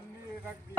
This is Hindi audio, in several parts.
पन्नी रख दी।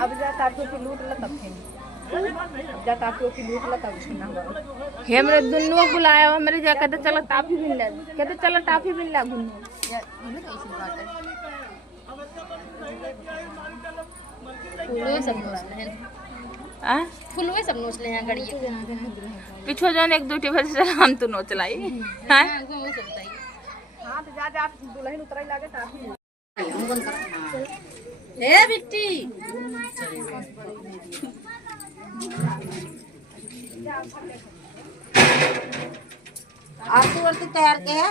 अब जा काटो की लूट ला तब खेल जा काटो की लूट ला तब खेलना हे मेरे दुन्नुआ बुलाया हुआ मेरे जा कहते चलो टाफी बिन ले कहते चलो टाफी बिन ला गुन्नू ये कैसी बात है फूलों सब नोच ले आ फूलों सब नोच ले हैं गड़ी पीछे जान एक दूटी बजे से हम तो नोच लाई हां वो सब बताई हां तो जा दुल्हन उतराई लागे टाफी ए बिट्टी आरती वर्ती तैयार के है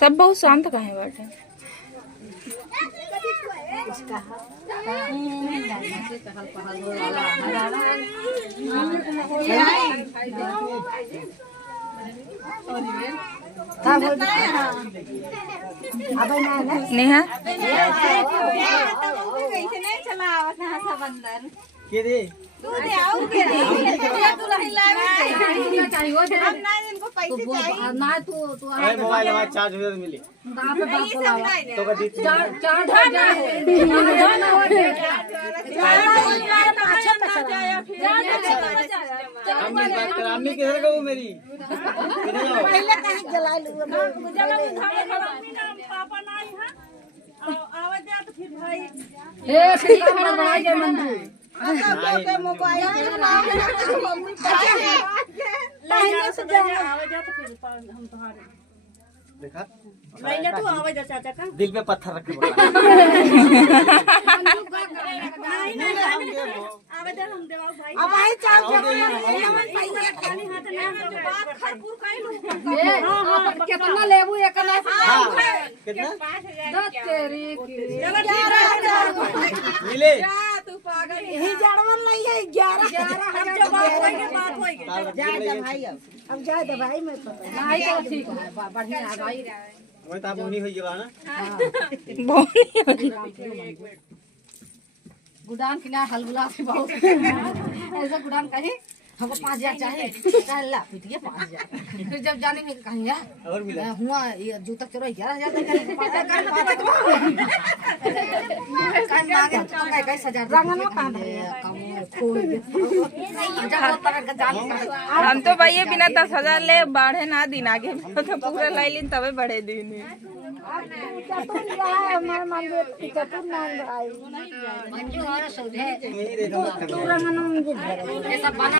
सब बहुत शांत कहे बैठे नेहा मोबाइल हमारा चार्ज मिली किधर गई मेरी पहले कहीं जला लूं पापा नहीं है आवाज जात फिर भाई ए फिर हमारा बनाई के मंदिर के मोबाइल मम्मी पहले से आवाज जात फिर हम तुम्हारे देखा मैंने तो आवाज चाचा का दिल पे पत्थर रख के बोला नहीं आवाज हम देवा भाई अब आई चाव खाली हाथ नहीं बात खरपुर कइलू कितना लेबू एकला कितना 10 तेरी चलो ठीक है मिले तू पागल यही जड़वन नहीं है 11 हम जब बात होएगी जाए दे भाई अब जाए दे भाई मैं तो नहीं तो ठीक है बढ़िया है भाई वही तो आप उन्हीं हुई जवा ना गुडान के लिए हलगुला से बहुत ऐसा गुडान कहे हमको 5,000 चाहिए ला पिटिए 5,000 फिर जब जाने में कहीं यार और मिला हुआ ये जूता चोरा 11,000 हम तो भाई बिना 10,000 ले बढ़े ना दिन आगे तो पूरा लाई लिन तबे बढ़े दिन चतुर नाम भाई